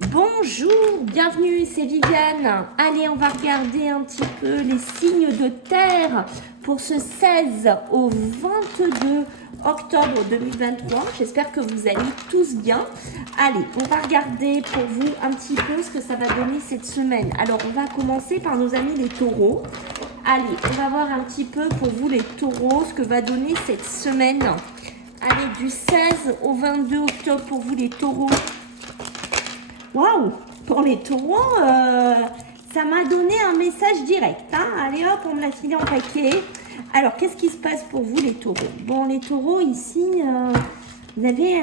Bonjour, bienvenue, c'est Viviane. Allez, on va regarder un petit peu les signes de terre pour ce 16 au 22 octobre 2023. J'espère que vous allez tous bien. Allez, on va regarder pour vous un petit peu ce que ça va donner cette semaine. Alors, on va commencer par nos amis les taureaux. Allez, on va voir un petit peu pour vous les taureaux ce que va donner cette semaine. Allez, du 16 au 22 octobre pour vous les taureaux. Waouh! Pour les taureaux, ça m'a donné un message direct. Hein. Allez hop, on me l'a filé en paquet. Alors, qu'est-ce qui se passe pour vous les taureaux? Bon, les taureaux, ici, vous avez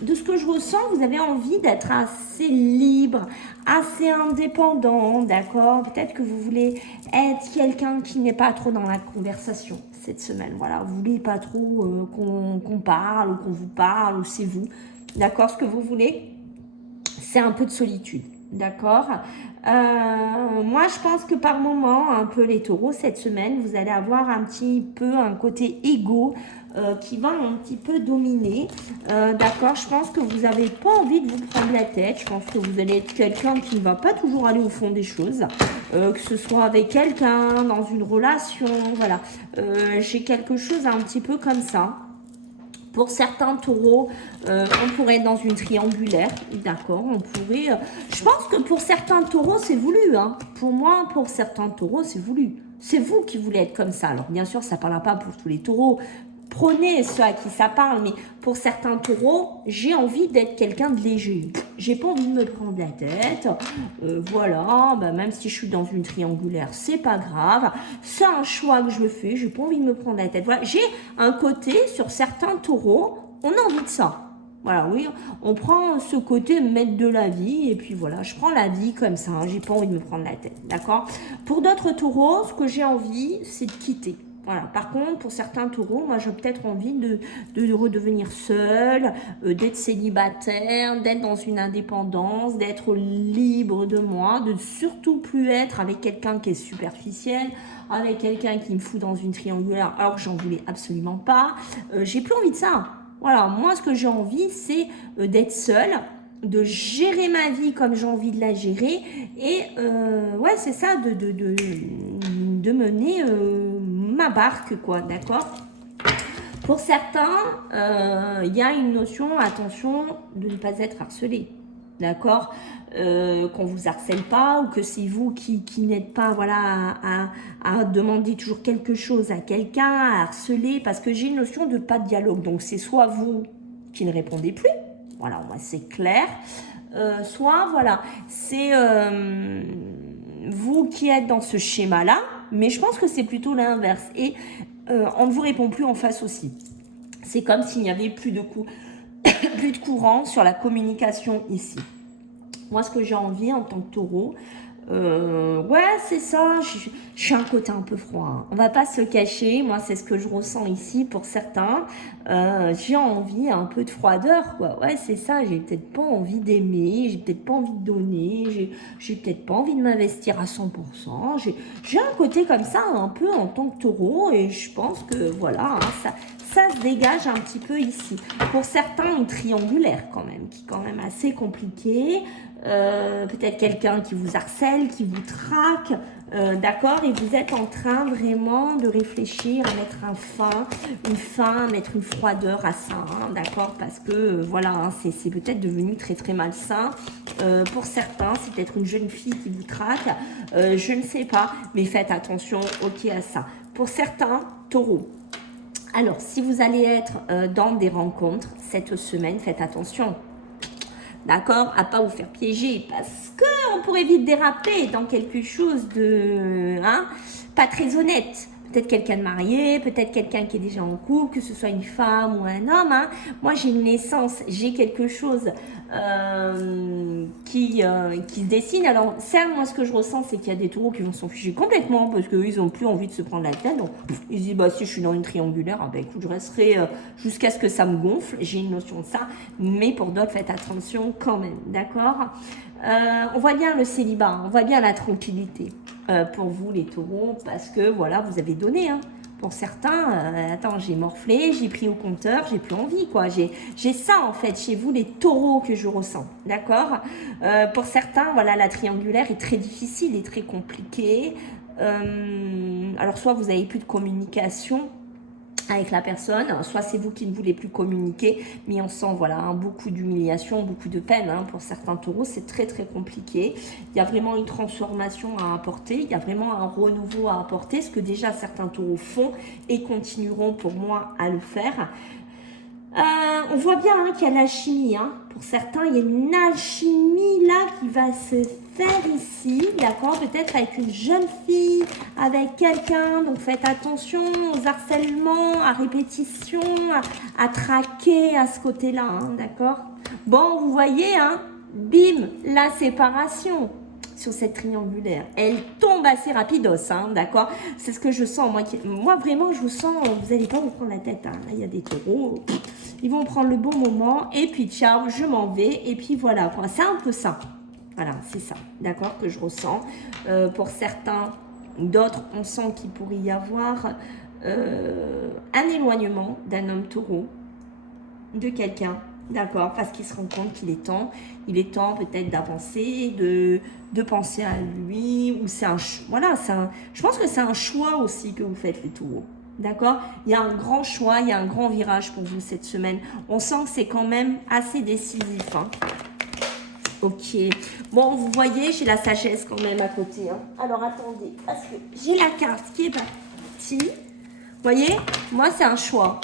de ce que je ressens, vous avez envie d'être assez libre, assez indépendant, d'accord? Peut-être que vous voulez être quelqu'un qui n'est pas trop dans la conversation cette semaine. Voilà, vous voulez pas trop qu'on parle ou qu'on vous parle ou c'est vous. D'accord, ce que vous voulez? C'est un peu de solitude, d'accord. Moi, je pense que par moment, un peu les taureaux, cette semaine, vous allez avoir un petit peu un côté égo qui va un petit peu dominer, d'accord. Je pense que vous n'avez pas envie de vous prendre la tête. Je pense que vous allez être quelqu'un qui ne va pas toujours aller au fond des choses, que ce soit avec quelqu'un, dans une relation, voilà. J'ai quelque chose un petit peu comme ça. Pour certains taureaux, on pourrait être dans une triangulaire, d'accord, on pourrait... je pense que pour certains taureaux, c'est voulu, hein. Pour moi, pour certains taureaux, c'est voulu. C'est vous qui voulez être comme ça. Alors, bien sûr, ça ne parlera pas pour tous les taureaux. Prenez ceux à qui ça parle, mais pour certains taureaux, j'ai envie d'être quelqu'un de léger. J'ai pas envie de me prendre la tête. Voilà, bah, même si je suis dans une triangulaire, c'est pas grave. C'est un choix que je fais, j'ai pas envie de me prendre la tête. Voilà, j'ai un côté sur certains taureaux, on a envie de ça. Voilà, oui, on prend ce côté maître de la vie, et puis voilà, je prends la vie comme ça, hein, j'ai pas envie de me prendre la tête, d'accord? Pour d'autres taureaux, ce que j'ai envie, c'est de quitter. Voilà. Par contre, pour certains taureaux, moi j'ai peut-être envie de redevenir seule, d'être célibataire, d'être dans une indépendance, d'être libre de moi, de surtout plus être avec quelqu'un qui est superficiel, avec quelqu'un qui me fout dans une triangulaire alors que j'en voulais absolument pas. J'ai plus envie de ça. Voilà, moi ce que j'ai envie, c'est d'être seule, de gérer ma vie comme j'ai envie de la gérer et ouais, c'est ça, de mener ma barque, quoi, d'accord. Pour certains, il y a une notion, attention, de ne pas être harcelé, d'accord, qu'on vous harcèle pas ou que c'est vous qui n'êtes pas, voilà, à demander toujours quelque chose à quelqu'un, à harceler, parce que j'ai une notion de pas de dialogue, donc c'est soit vous qui ne répondez plus, voilà, moi c'est clair, soit, voilà, c'est vous qui êtes dans ce schéma-là, mais je pense que c'est plutôt l'inverse. Et on ne vous répond plus en face aussi. C'est comme s'il n'y avait plus de plus de courant sur la communication ici. Moi, ce que j'ai envie en tant que taureau, ouais, c'est ça. Je suis un côté un peu froid. Hein. On va pas se le cacher. Moi, c'est ce que je ressens ici pour certains. J'ai envie un peu de froideur, quoi. Ouais, c'est ça. J'ai peut-être pas envie d'aimer. J'ai peut-être pas envie de donner. J'ai peut-être pas envie de m'investir à 100%. J'ai un côté comme ça, un peu en tant que taureau. Et je pense que, voilà, hein, ça se dégage un petit peu ici. Pour certains, une triangulaire quand même, qui est quand même assez compliquée. Peut-être quelqu'un qui vous harcèle, qui vous traque, d'accord, et vous êtes en train vraiment de réfléchir à mettre une fin, mettre une froideur à ça, hein, d'accord, parce que voilà, hein, c'est peut-être devenu très très malsain. Pour certains, c'est peut-être une jeune fille qui vous traque, je ne sais pas, mais faites attention, ok, à ça. Pour certains, taureaux. Alors, si vous allez être dans des rencontres cette semaine, faites attention. D'accord, à pas vous faire piéger parce que on pourrait vite déraper dans quelque chose de pas très honnête. Peut-être quelqu'un de marié, peut-être quelqu'un qui est déjà en couple, que ce soit une femme ou un homme. Hein. Moi, j'ai une naissance, j'ai quelque chose qui se dessine. Alors, certes, moi, ce que je ressens, c'est qu'il y a des taureaux qui vont s'en ficher complètement parce qu'eux, ils n'ont plus envie de se prendre la tête. Donc, ils se disent, bah, si je suis dans une triangulaire, ah, bah, écoute, je resterai jusqu'à ce que ça me gonfle. J'ai une notion de ça. Mais pour d'autres, faites attention quand même, d'accord. On voit bien le célibat, on voit bien la tranquillité pour vous, les taureaux, parce que, voilà, vous avez donné, hein. Pour certains, attends, j'ai morflé, j'ai pris au compteur, j'ai plus envie, quoi. J'ai ça, en fait, chez vous, les taureaux que je ressens, d'accord. Pour certains, voilà, la triangulaire est très difficile et très compliquée. Alors, soit vous avez plus de communication avec la personne, soit c'est vous qui ne voulez plus communiquer, mais on sent voilà beaucoup d'humiliation, beaucoup de peine pour certains taureaux, c'est très très compliqué. Il y a vraiment une transformation à apporter, il y a vraiment un renouveau à apporter, ce que déjà certains taureaux font et continueront pour moi à le faire. On voit bien qu'il y a l'alchimie. Pour certains, il y a une alchimie là qui va se faire ici, d'accord? Peut-être avec une jeune fille, avec quelqu'un. Donc faites attention aux harcèlements, à répétition, à traquer à ce côté-là, d'accord? Bon, vous voyez, bim, la séparation sur cette triangulaire. Elle tombe assez rapidos, d'accord? C'est ce que je sens. Moi, vraiment, je vous sens, vous n'allez pas vous prendre la tête. Là, il y a des taureaux. Ils vont prendre le bon moment. Et puis, ciao, je m'en vais. Et puis, voilà, quoi. C'est un peu ça. Voilà, c'est ça, d'accord, que je ressens. Pour certains, d'autres, on sent qu'il pourrait y avoir un éloignement d'un homme taureau, de quelqu'un. D'accord, parce qu'il se rend compte qu'il est temps. Il est temps peut-être d'avancer, de penser à lui. Ou c'est voilà, je pense que c'est un choix aussi que vous faites, les taureaux. D'accord, il y a un grand choix, il y a un grand virage pour vous cette semaine. On sent que c'est quand même assez décisif. Ok. Bon, vous voyez, j'ai la sagesse quand même à côté. Alors, attendez, parce que j'ai la carte qui est partie. Vous voyez, moi, c'est un choix.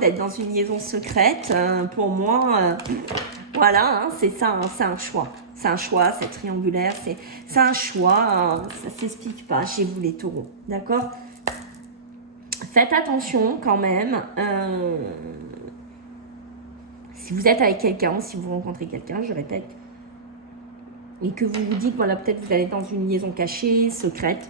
D'être dans une liaison secrète, pour moi, voilà, c'est ça, c'est un choix. C'est un choix, c'est triangulaire, c'est un choix, ça ne s'explique pas chez vous les taureaux, d'accord? Faites attention quand même, si vous êtes avec quelqu'un, si vous rencontrez quelqu'un, je répète, et que vous vous dites, voilà, peut-être vous allez dans une liaison cachée, secrète,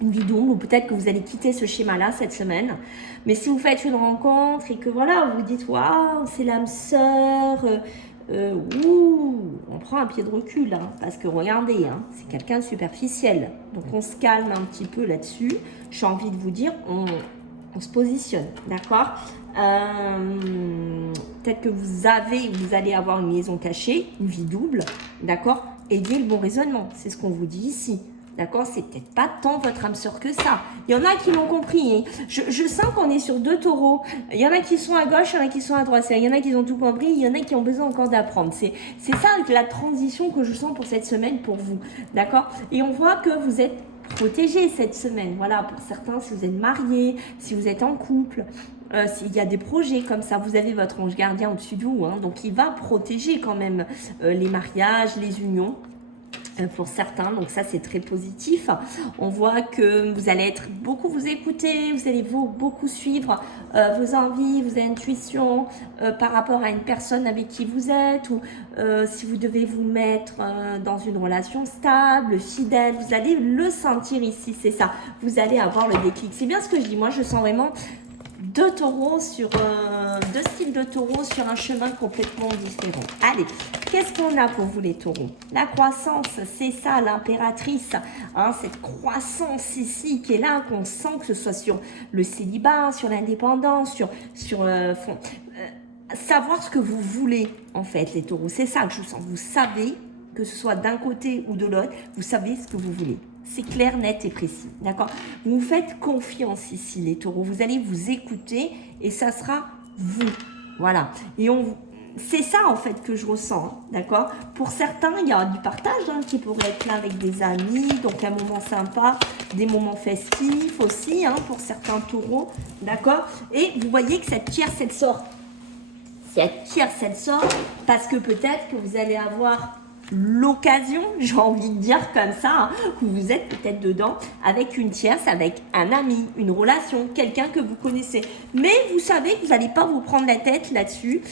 une vie d'ombre, ou peut-être que vous allez quitter ce schéma-là cette semaine. Mais si vous faites une rencontre et que voilà, vous vous dites, waouh, c'est l'âme sœur, on prend un pied de recul, parce que regardez, c'est quelqu'un de superficiel. Donc on se calme un petit peu là-dessus. J'ai envie de vous dire, on se positionne, d'accord? Peut-être que vous allez avoir une liaison cachée, une vie double, d'accord? Ayez le bon raisonnement, c'est ce qu'on vous dit ici. D'accord, c'est peut-être pas tant votre âme sœur que ça. Il y en a qui l'ont compris. Je sens qu'on est sur deux taureaux. Il y en a qui sont à gauche, il y en a qui sont à droite. Il y en a qui ont tout compris, il y en a qui ont besoin encore d'apprendre. C'est ça la transition que je sens pour cette semaine pour vous. D'accord? Et on voit que vous êtes protégés cette semaine. Voilà, pour certains, si vous êtes mariés, si vous êtes en couple, s'il y a des projets comme ça, vous avez votre ange gardien au-dessus de vous. Donc, il va protéger quand même les mariages, les unions. Pour certains, donc ça c'est très positif. On voit que vous allez vous écouter, vous allez beaucoup suivre vos envies, vos intuitions par rapport à une personne avec qui vous êtes, ou si vous devez vous mettre dans une relation stable, fidèle, vous allez le sentir ici, c'est ça, vous allez avoir le déclic. C'est bien ce que je dis, moi je sens vraiment deux styles de taureaux sur un chemin complètement différent. Allez, qu'est-ce qu'on a pour vous les taureaux? La croissance, c'est ça, l'impératrice. Cette croissance ici qui est là, qu'on sent que ce soit sur le célibat, sur l'indépendance, sur savoir ce que vous voulez en fait les taureaux. C'est ça que je sens. Vous savez, que ce soit d'un côté ou de l'autre, vous savez ce que vous voulez. C'est clair, net et précis, d'accord? Vous faites confiance ici, les taureaux. Vous allez vous écouter et ça sera vous. Voilà. Et c'est ça, en fait, que je ressens, d'accord? Pour certains, il y a du partage qui pourrait être là avec des amis, donc un moment sympa, des moments festifs aussi, pour certains taureaux, d'accord? Et vous voyez que cette tierce, elle sort. Cette tierce, elle sort parce que peut-être que vous allez avoir l'occasion, j'ai envie de dire comme ça, où vous êtes peut-être dedans avec une tierce, avec un ami, une relation, quelqu'un que vous connaissez. Mais vous savez que vous n'allez pas vous prendre la tête là-dessus.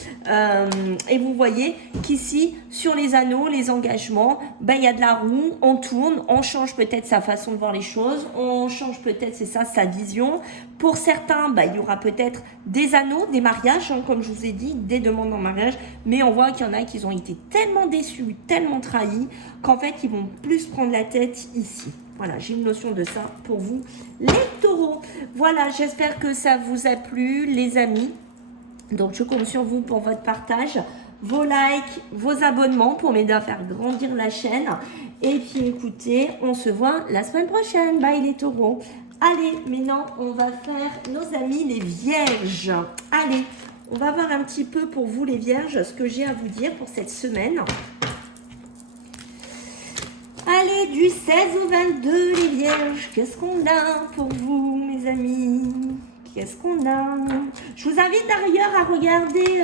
Et vous voyez qu'ici, sur les anneaux, les engagements, il y a de la roue, on tourne, on change peut-être sa façon de voir les choses, on change peut-être, c'est ça, sa vision. Pour certains, il y aura peut-être des anneaux, des mariages, comme je vous ai dit, des demandes en mariage. Mais on voit qu'il y en a qui ont été tellement déçus, tellement trahis, qu'en fait, ils vont plus prendre la tête ici. Voilà, j'ai une notion de ça pour vous, les taureaux. Voilà, j'espère que ça vous a plu, les amis. Donc, je compte sur vous pour votre partage, vos likes, vos abonnements pour m'aider à faire grandir la chaîne. Et puis, écoutez, on se voit la semaine prochaine. Bye les taureaux. Allez, maintenant, on va faire nos amis les vierges. Allez, on va voir un petit peu pour vous les vierges ce que j'ai à vous dire pour cette semaine. Allez, du 16 au 22, les vierges, qu'est-ce qu'on a pour vous, mes amis? Qu'est-ce qu'on a? Je vous invite d'ailleurs à regarder,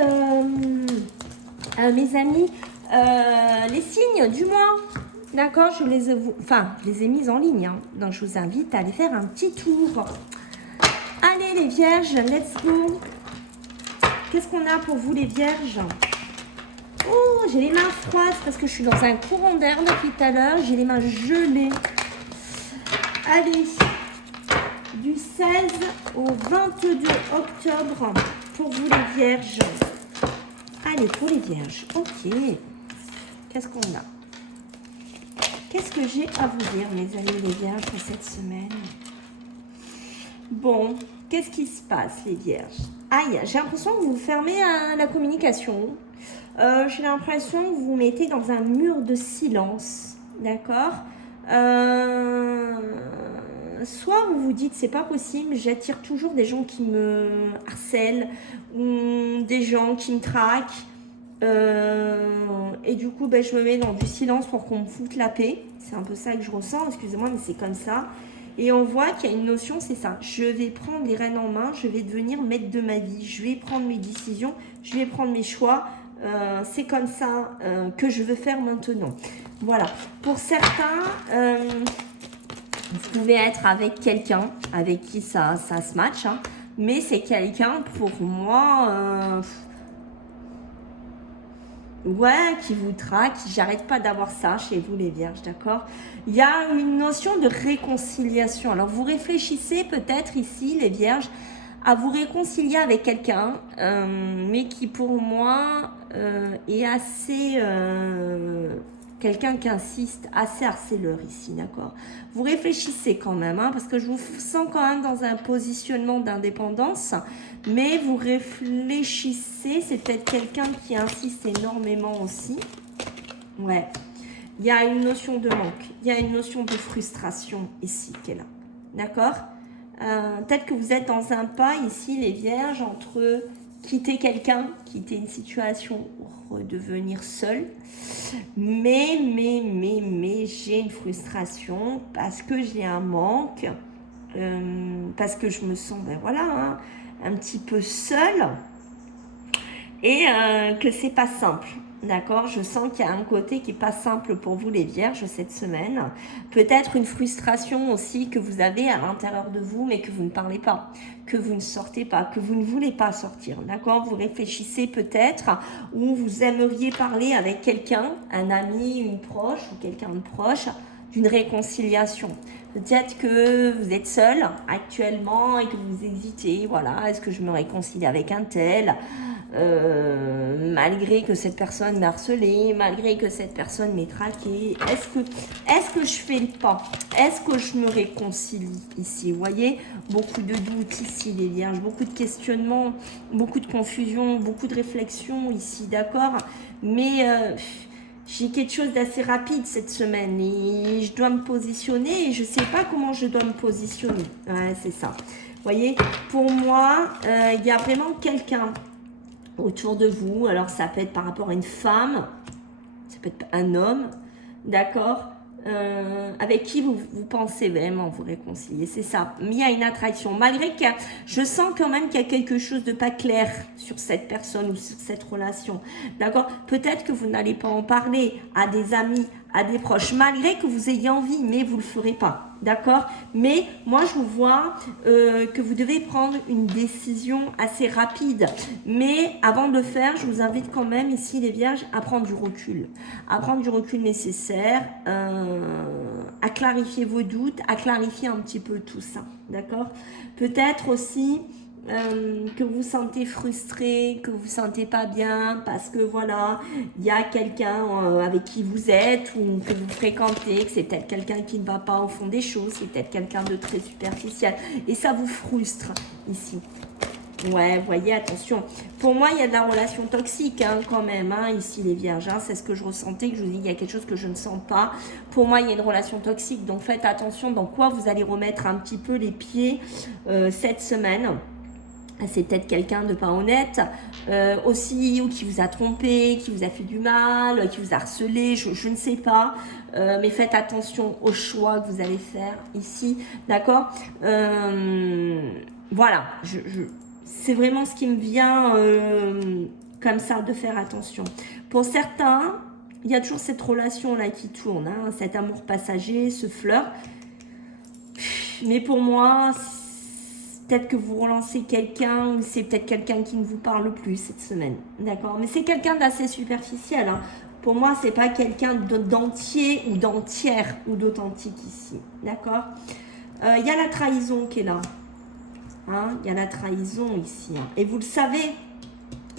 mes amis, les signes du mois. D'accord, je les ai mises en ligne. Hein. Donc, je vous invite à aller faire un petit tour. Allez, les vierges, let's go. Qu'est-ce qu'on a pour vous, les vierges? Oh, j'ai les mains froides parce que je suis dans un courant d'air depuis tout à l'heure. J'ai les mains gelées. Allez, du 16 au 22 octobre pour vous les vierges. Allez, pour les vierges. Ok. Qu'est-ce qu'on a? Qu'est-ce que j'ai à vous dire, mes amis les vierges, pour cette semaine? Bon, qu'est-ce qui se passe, les vierges? Aïe, j'ai l'impression que vous vous fermez à la communication. J'ai l'impression que vous vous mettez dans un mur de silence. D'accord? Soit vous vous dites c'est pas possible, j'attire toujours des gens qui me harcèlent ou des gens qui me traquent et du coup je me mets dans du silence pour qu'on me foute la paix. C'est un peu ça que je ressens, excusez-moi mais c'est comme ça. Et on voit qu'il y a une notion, c'est ça, je vais prendre les rênes en main, je vais devenir maître de ma vie, je vais prendre mes décisions, je vais prendre mes choix. C'est comme ça que je veux faire maintenant. Voilà, pour certains vous pouvez être avec quelqu'un avec qui ça se match, hein, mais c'est quelqu'un pour moi ouais, qui vous traque. J'arrête pas d'avoir ça chez vous les vierges, d'accord? Il y a une notion de réconciliation. Alors vous réfléchissez peut-être ici les vierges à vous réconcilier avec quelqu'un, mais qui pour moi est assez quelqu'un qui insiste, assez harceleur ici, d'accord? Vous réfléchissez quand même, hein, parce que je vous sens quand même dans un positionnement d'indépendance, mais vous réfléchissez, c'est peut-être quelqu'un qui insiste énormément aussi. Ouais, il y a une notion de manque, il y a une notion de frustration ici qui est là, d'accord? Peut-être que vous êtes dans un pas ici, les vierges, entre quitter quelqu'un, quitter une situation, redevenir seul. Mais j'ai une frustration parce que j'ai un manque, parce que je me sens, voilà, hein, un petit peu seule et que c'est pas simple. D'accord, je sens qu'il y a un côté qui n'est pas simple pour vous les vierges cette semaine. Peut-être une frustration aussi que vous avez à l'intérieur de vous, mais que vous ne parlez pas, que vous ne sortez pas, que vous ne voulez pas sortir. D'accord, vous réfléchissez peut-être ou vous aimeriez parler avec quelqu'un, un ami, une proche ou quelqu'un de proche, d'une réconciliation. Peut-être que vous êtes seul actuellement et que vous hésitez, voilà, est-ce que je me réconcilie avec un tel malgré que cette personne m'a harcelé, malgré que cette personne m'ait traqué, est-ce que je fais le pas? Est-ce que je me réconcilie ici? Vous voyez, beaucoup de doutes ici les vierges, beaucoup de questionnements, beaucoup de confusion, beaucoup de réflexions ici, d'accord? Mais j'ai quelque chose d'assez rapide cette semaine et je dois me positionner et je ne sais pas comment je dois me positionner. Ouais, c'est ça. Vous voyez, pour moi, il y a vraiment quelqu'un autour de vous. Alors, ça peut être par rapport à une femme, ça peut être un homme, d'accord, avec qui vous pensez vraiment vous réconcilier, c'est ça. Mais il y a une attraction, malgré que je sens quand même qu'il y a quelque chose de pas clair sur cette personne ou sur cette relation, d'accord. Peut-être que vous n'allez pas en parler à des amis, à des proches, malgré que vous ayez envie, mais vous le ferez pas, d'accord. Mais moi, je vous vois que vous devez prendre une décision assez rapide, mais avant de le faire, je vous invite quand même ici les vierges à prendre du recul nécessaire, à clarifier vos doutes, à clarifier un petit peu tout ça, d'accord. Peut-être aussi que vous sentez frustré, que vous vous sentez pas bien parce que voilà, il y a quelqu'un avec qui vous êtes ou que vous fréquentez, que c'est peut-être quelqu'un qui ne va pas au fond des choses, c'est peut-être quelqu'un de très superficiel et ça vous frustre ici. Ouais, voyez, attention. Pour moi, il y a de la relation toxique hein, quand même, hein, ici les vierges. Hein, c'est ce que je ressentais, que je vous dis, il y a quelque chose que je ne sens pas. Pour moi, il y a une relation toxique. Donc, faites attention dans quoi vous allez remettre un petit peu les pieds cette semaine. C'est peut-être quelqu'un de pas honnête aussi, ou qui vous a trompé, qui vous a fait du mal, qui vous a harcelé, je ne sais pas. Mais faites attention aux choix que vous allez faire ici, d'accord. Voilà, c'est vraiment ce qui me vient comme ça, de faire attention. Pour certains, il y a toujours cette relation-là qui tourne, hein, cet amour passager, ce flirt. Mais pour moi, peut-être que vous relancez quelqu'un, ou c'est peut-être quelqu'un qui ne vous parle plus cette semaine, d'accord. Mais c'est quelqu'un d'assez superficiel, hein. Pour moi, c'est pas quelqu'un d'entier ou d'entière ou d'authentique ici, d'accord. Il y a la trahison qui est là. Hein, il y a la trahison ici. Hein. Et vous le savez,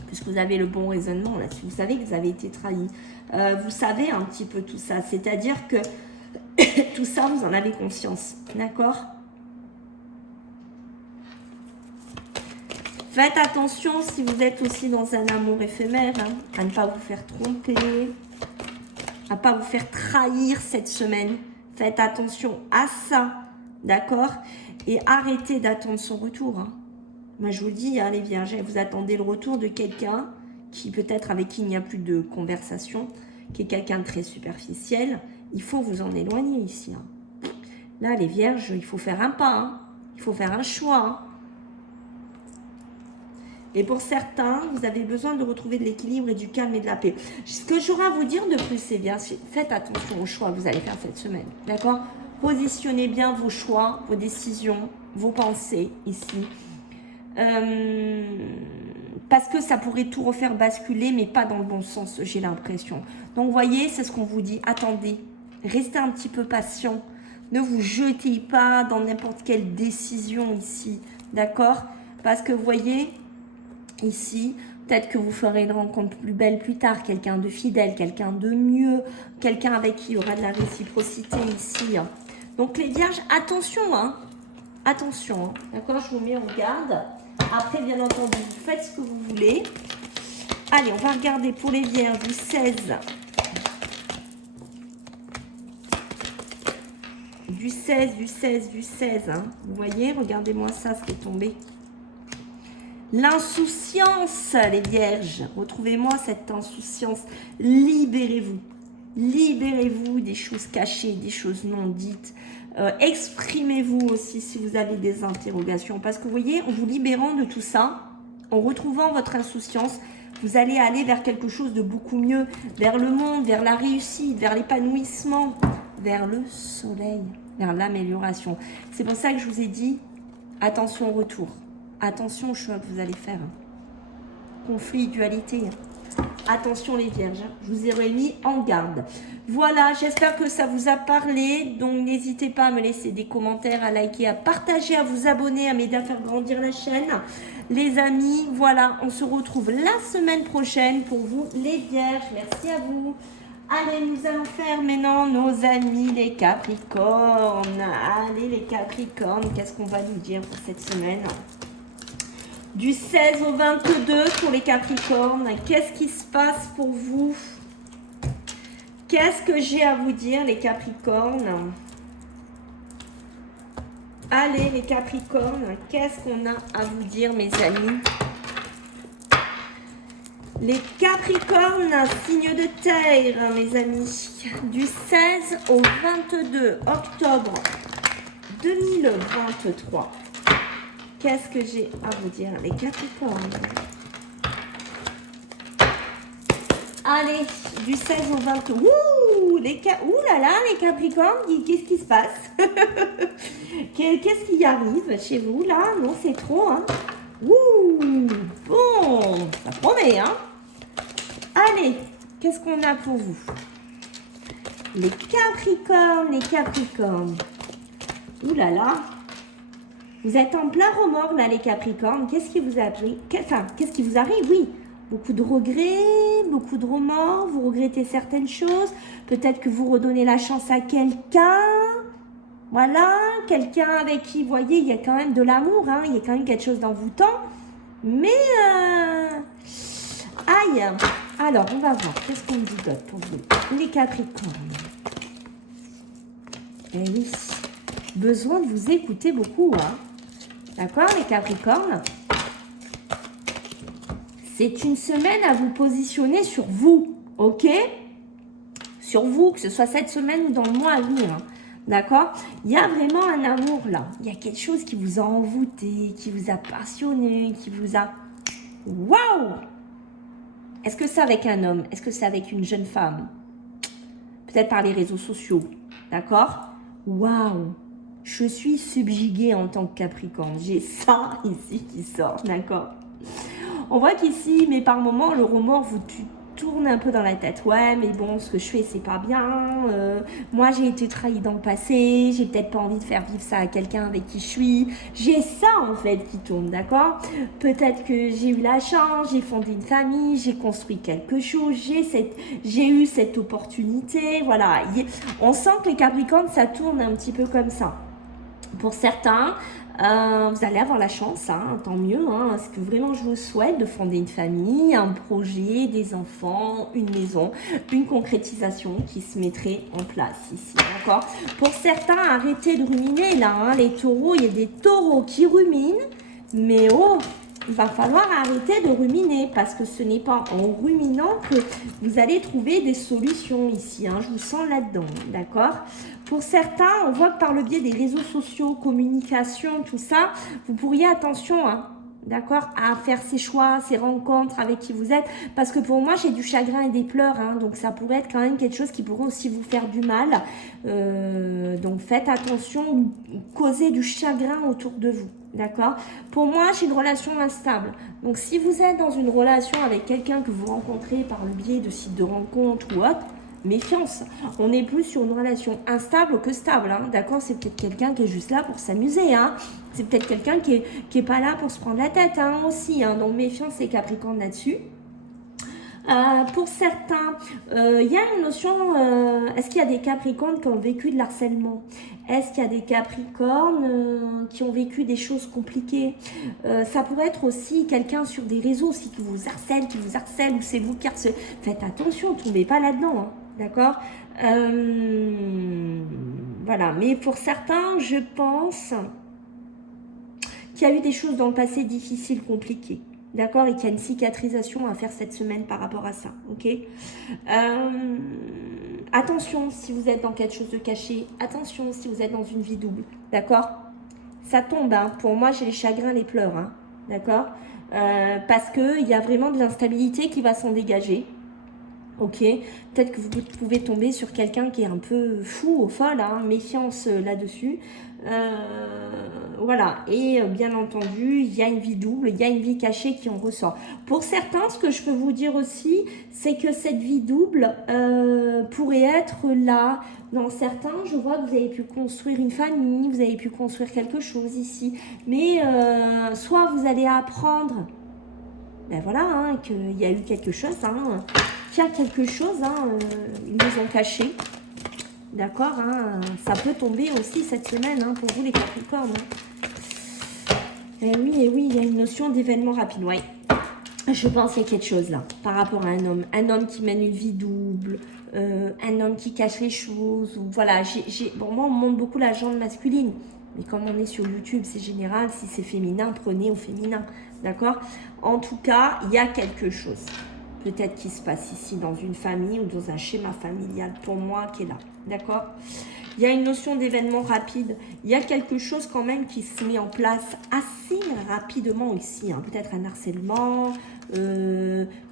puisque vous avez le bon raisonnement là-dessus, vous savez que vous avez été trahi. Vous savez un petit peu tout ça. C'est-à-dire que tout ça, vous en avez conscience. D'accord? Faites attention si vous êtes aussi dans un amour éphémère, hein, à ne pas vous faire tromper, à ne pas vous faire trahir cette semaine. Faites attention à ça. D'accord? Et arrêtez d'attendre son retour. Hein. Moi, je vous dis, hein, les vierges, vous attendez le retour de quelqu'un qui, peut-être avec qui il n'y a plus de conversation, qui est quelqu'un de très superficiel. Il faut vous en éloigner ici. Hein. Là, les vierges, il faut faire un pas. Hein. Il faut faire un choix. Hein. Et pour certains, vous avez besoin de retrouver de l'équilibre et du calme et de la paix. Ce que j'aurai à vous dire de plus, c'est bien, faites attention aux choix que vous allez faire cette semaine. D'accord? Positionnez bien vos choix, vos décisions, vos pensées ici. Parce que ça pourrait tout refaire basculer, mais pas dans le bon sens, j'ai l'impression. Donc, vous voyez, c'est ce qu'on vous dit. Attendez, restez un petit peu patient. Ne vous jetez pas dans n'importe quelle décision ici. D'accord? Parce que, vous voyez, ici, peut-être que vous ferez une rencontre plus belle plus tard, quelqu'un de fidèle, quelqu'un de mieux, quelqu'un avec qui il y aura de la réciprocité ici. Donc les vierges, attention, hein, attention, hein. D'accord, je vous mets en garde. Après, bien entendu, vous faites ce que vous voulez. Allez, on va regarder pour les vierges du 16. Du 16, du 16, du 16. Hein. Vous voyez, regardez-moi ça, ce qui est tombé. L'insouciance, les vierges. Retrouvez-moi cette insouciance. Libérez-vous. Libérez-vous des choses cachées, des choses non dites. Exprimez-vous aussi si vous avez des interrogations. Parce que vous voyez, en vous libérant de tout ça, en retrouvant votre insouciance, vous allez aller vers quelque chose de beaucoup mieux. Vers le monde, vers la réussite, vers l'épanouissement, vers le soleil, vers l'amélioration. C'est pour ça que je vous ai dit, attention au retour. Attention aux choix que vous allez faire. Conflit, dualité. Attention les vierges, je vous ai remis en garde. Voilà, j'espère que ça vous a parlé. Donc n'hésitez pas à me laisser des commentaires, à liker, à partager, à vous abonner, à m'aider à faire grandir la chaîne. Les amis, voilà, on se retrouve la semaine prochaine pour vous les vierges. Merci à vous. Allez, nous allons faire maintenant nos amis les Capricornes. Allez les Capricornes, qu'est-ce qu'on va nous dire pour cette semaine ? Du 16 au 22 pour les Capricornes, qu'est-ce qui se passe pour vous? Qu'est-ce que j'ai à vous dire les Capricornes? Allez les Capricornes, qu'est-ce qu'on a à vous dire mes amis? Les Capricornes, signe de terre mes amis, du 16 au 22 octobre 2023. Qu'est-ce que j'ai à vous dire, les Capricornes? Allez, du 16 au 22. Ouh, ouh là là, les Capricornes, qu'est-ce qui se passe? Qu'est-ce qui arrive chez vous, là? Non, c'est trop, hein? Ouh, bon, ça promet, hein? Allez, qu'est-ce qu'on a pour vous? Les Capricornes, les Capricornes. Ouh là là. Vous êtes en plein remords, là, les Capricornes. Qu'est-ce qui vous a pris? Enfin, qu'est-ce qui vous arrive? Oui, beaucoup de regrets, beaucoup de remords. Vous regrettez certaines choses. Peut-être que vous redonnez la chance à quelqu'un. Voilà, quelqu'un avec qui, vous voyez, il y a quand même de l'amour. Hein, il y a quand même quelque chose d'envoûtant. Mais, aïe. Alors, on va voir. Qu'est-ce qu'on dit d'autre pour vous, les Capricornes? Eh oui, besoin de vous écouter beaucoup, hein. D'accord, les Capricornes? C'est une semaine à vous positionner sur vous, ok? Sur vous, que ce soit cette semaine ou dans le mois à venir, hein. D'accord? Il y a vraiment un amour là. Il y a quelque chose qui vous a envoûté, qui vous a passionné, qui vous a... Waouh! Est-ce que c'est avec un homme? Est-ce que c'est avec une jeune femme? Peut-être par les réseaux sociaux, d'accord? Waouh! Je suis subjuguée en tant que Capricorne. J'ai ça ici qui sort, d'accord? On voit qu'ici, mais par moments, le remords vous tourne un peu dans la tête. Ouais, mais bon, ce que je fais, c'est pas bien. Moi, j'ai été trahie dans le passé. J'ai peut-être pas envie de faire vivre ça à quelqu'un avec qui je suis. J'ai ça, en fait, qui tourne, d'accord? Peut-être que j'ai eu la chance, j'ai fondé une famille, j'ai construit quelque chose, j'ai eu cette opportunité. Voilà. On sent que les Capricornes, ça tourne un petit peu comme ça. Pour certains, vous allez avoir la chance, hein, tant mieux, hein, ce que vraiment je vous souhaite, de fonder une famille, un projet, des enfants, une maison, une concrétisation qui se mettrait en place ici, d'accord? Pour certains, arrêtez de ruminer là, hein, les taureaux, il y a des taureaux qui ruminent, mais oh, il va falloir arrêter de ruminer parce que ce n'est pas en ruminant que vous allez trouver des solutions ici, hein, je vous sens là-dedans, d'accord? Pour certains, on voit que par le biais des réseaux sociaux, communication, tout ça, vous pourriez, attention, hein, d'accord, à faire ces choix, ces rencontres avec qui vous êtes. Parce que pour moi, j'ai du chagrin et des pleurs. Hein, donc, ça pourrait être quand même quelque chose qui pourrait aussi vous faire du mal. Donc, faites attention, causez du chagrin autour de vous. D'accord? Pour moi, j'ai une relation instable. Donc, si vous êtes dans une relation avec quelqu'un que vous rencontrez par le biais de sites de rencontres ou autre, méfiance, on est plus sur une relation instable que stable, hein. D'accord? C'est peut-être quelqu'un qui est juste là pour s'amuser, hein. C'est peut-être quelqu'un qui est pas là pour se prendre la tête, hein, aussi, hein. Donc méfiance les Capricornes là-dessus. Pour certains, il y a une notion, est-ce qu'il y a des Capricornes qui ont vécu de l'harcèlement? Est-ce qu'il y a des Capricornes qui ont vécu des choses compliquées? Ça pourrait être aussi quelqu'un sur des réseaux aussi qui vous harcèle, ou c'est vous qui harcelez. Faites attention, ne tombez pas là-dedans, hein, d'accord? Voilà, mais pour certains, je pense qu'il y a eu des choses dans le passé difficiles, compliquées. D'accord? Et qu'il y a une cicatrisation à faire cette semaine par rapport à ça. Ok? Attention si vous êtes dans quelque chose de caché. Attention si vous êtes dans une vie double. D'accord? Ça tombe. Hein. Pour moi, j'ai les chagrins, les pleurs. Hein. D'accord? Parce qu'il y a vraiment de l'instabilité qui va s'en dégager. Ok? Peut-être que vous pouvez tomber sur quelqu'un qui est un peu fou ou folle. Hein. Méfiance là-dessus. Voilà, et bien entendu, il y a une vie double, il y a une vie cachée qui en ressort. Pour certains, ce que je peux vous dire aussi, c'est que cette vie double pourrait être là. Dans certains, je vois que vous avez pu construire une famille, vous avez pu construire quelque chose ici. Mais soit vous allez apprendre, ben voilà, hein, qu'il y a eu quelque chose, hein, qu'il y a quelque chose, hein, ils nous ont caché. D'accord, hein, ça peut tomber aussi cette semaine, hein, pour vous les Capricornes. Hein. Et oui, il y a une notion d'événement rapide. Ouais. Je pense qu'il y a quelque chose là, par rapport à un homme. Un homme qui mène une vie double, un homme qui cache les choses. Ou, voilà, bon, moi, on me montre beaucoup la jante masculine. Mais comme on est sur YouTube, c'est général. Si c'est féminin, prenez au féminin. D'accord? En tout cas, il y a quelque chose. Peut-être qui se passe ici dans une famille ou dans un schéma familial pour moi qui est là. D'accord? Il y a une notion d'événement rapide. Il y a quelque chose quand même qui se met en place assez rapidement ici. Hein. Peut-être un harcèlement,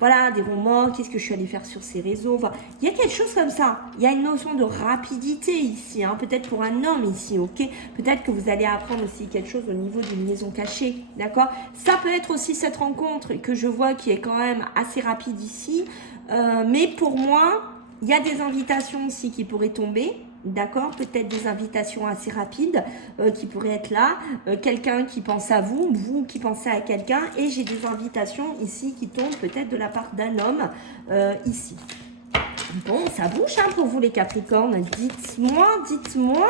voilà, des remords. Qu'est-ce que je suis allée faire sur ces réseaux? Enfin, il y a quelque chose comme ça. Il y a une notion de rapidité ici. Hein. Peut-être pour un homme ici, ok? Peut-être que vous allez apprendre aussi quelque chose au niveau d'une liaison cachée. D'accord? Ça peut être aussi cette rencontre que je vois qui est quand même assez rapide ici. Mais pour moi... Il y a des invitations aussi qui pourraient tomber. D'accord, peut-être des invitations assez rapides qui pourraient être là, quelqu'un qui pense à vous, vous qui pensez à quelqu'un, et j'ai des invitations ici qui tombent peut-être de la part d'un homme ici. Bon, ça bouge hein, pour vous les Capricornes, dites-moi, dites-moi.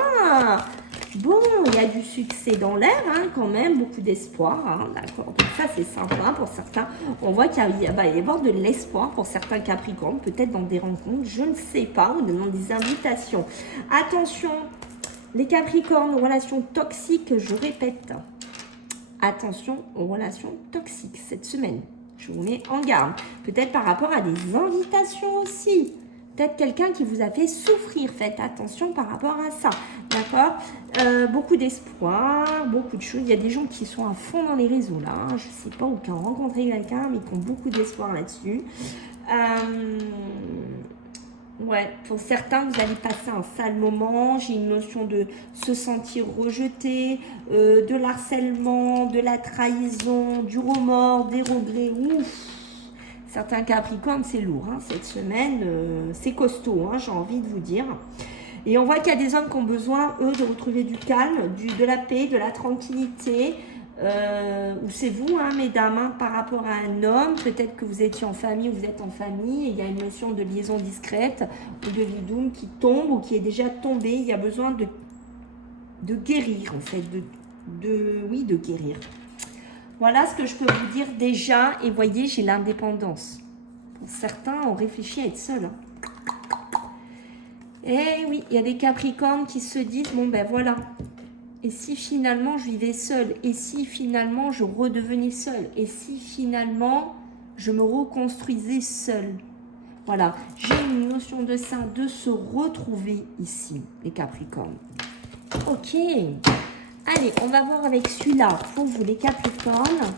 Bon, il y a du succès dans l'air hein, quand même, beaucoup d'espoir, hein, d'accord. Donc ça c'est sympa pour certains. On voit qu'il va y avoir de l'espoir pour certains Capricornes, peut-être dans des rencontres, je ne sais pas, ou dans des invitations. Attention, les Capricornes, relations toxiques, je répète. Attention aux relations toxiques cette semaine. Je vous mets en garde. Peut-être par rapport à des invitations aussi. Peut-être quelqu'un qui vous a fait souffrir. Faites attention par rapport à ça. D'accord, beaucoup d'espoir, beaucoup de choses. Il y a des gens qui sont à fond dans les réseaux là. Hein. Je ne sais pas, ou qui ont rencontré quelqu'un, mais qui ont beaucoup d'espoir là-dessus. Ouais, pour certains, vous allez passer un sale moment. J'ai une notion de se sentir rejeté, de l'harcèlement, de la trahison, du remords, des regrets. Ouf. Certains Capricornes, c'est lourd. Hein, cette semaine, c'est costaud, hein, j'ai envie de vous dire. Et on voit qu'il y a des hommes qui ont besoin, eux, de retrouver du calme, de la paix, de la tranquillité. Ou c'est vous, hein, mesdames, hein, par rapport à un homme. Peut-être que vous étiez en famille ou vous êtes en famille. Et il y a une notion de liaison discrète ou de lidoum qui tombe ou qui est déjà tombé. Il y a besoin de guérir, en fait. Oui, de guérir. Voilà ce que je peux vous dire déjà. Et voyez, j'ai l'indépendance. Pour certains, on réfléchit à être seul. Hein. Eh oui, il y a des Capricornes qui se disent, bon ben voilà, et si finalement je vivais seule, et si finalement je redevenais seule, et si finalement je me reconstruisais seule. Voilà, j'ai une notion de ça, de se retrouver ici, les Capricornes. Ok, allez, on va voir avec celui-là, pour vous les Capricornes.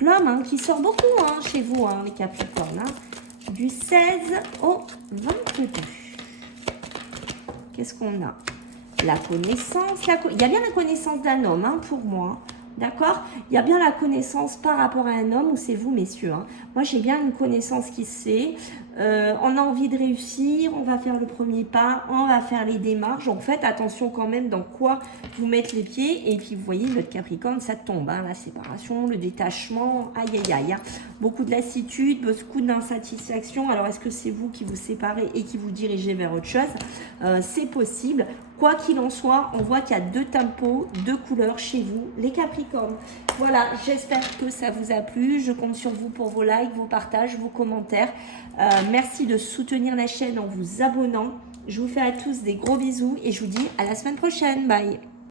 L'homme hein, qui sort beaucoup hein, chez vous, hein, les Capricornes, hein, du 16 au 22. Qu'est-ce qu'on a? La connaissance. Il y a bien la connaissance d'un homme, hein, pour moi. D'accord? Il y a bien la connaissance par rapport à un homme, ou c'est vous, messieurs. Hein. Moi, j'ai bien une connaissance qui sait. On a envie de réussir, on va faire le premier pas, on va faire les démarches. Donc, faites attention quand même dans quoi vous mettre les pieds. Et puis, vous voyez, votre Capricorne, ça tombe. Hein, la séparation, le détachement, aïe, aïe, aïe. Hein. Beaucoup de lassitude, beaucoup d'insatisfaction. Alors, est-ce que c'est vous qui vous séparez et qui vous dirigez vers autre chose? C'est possible. Quoi qu'il en soit, on voit qu'il y a deux tempos, deux couleurs chez vous, les Capricornes. Voilà, j'espère que ça vous a plu. Je compte sur vous pour vos likes, vos partages, vos commentaires. Merci de soutenir la chaîne en vous abonnant. Je vous fais à tous des gros bisous et je vous dis à la semaine prochaine. Bye.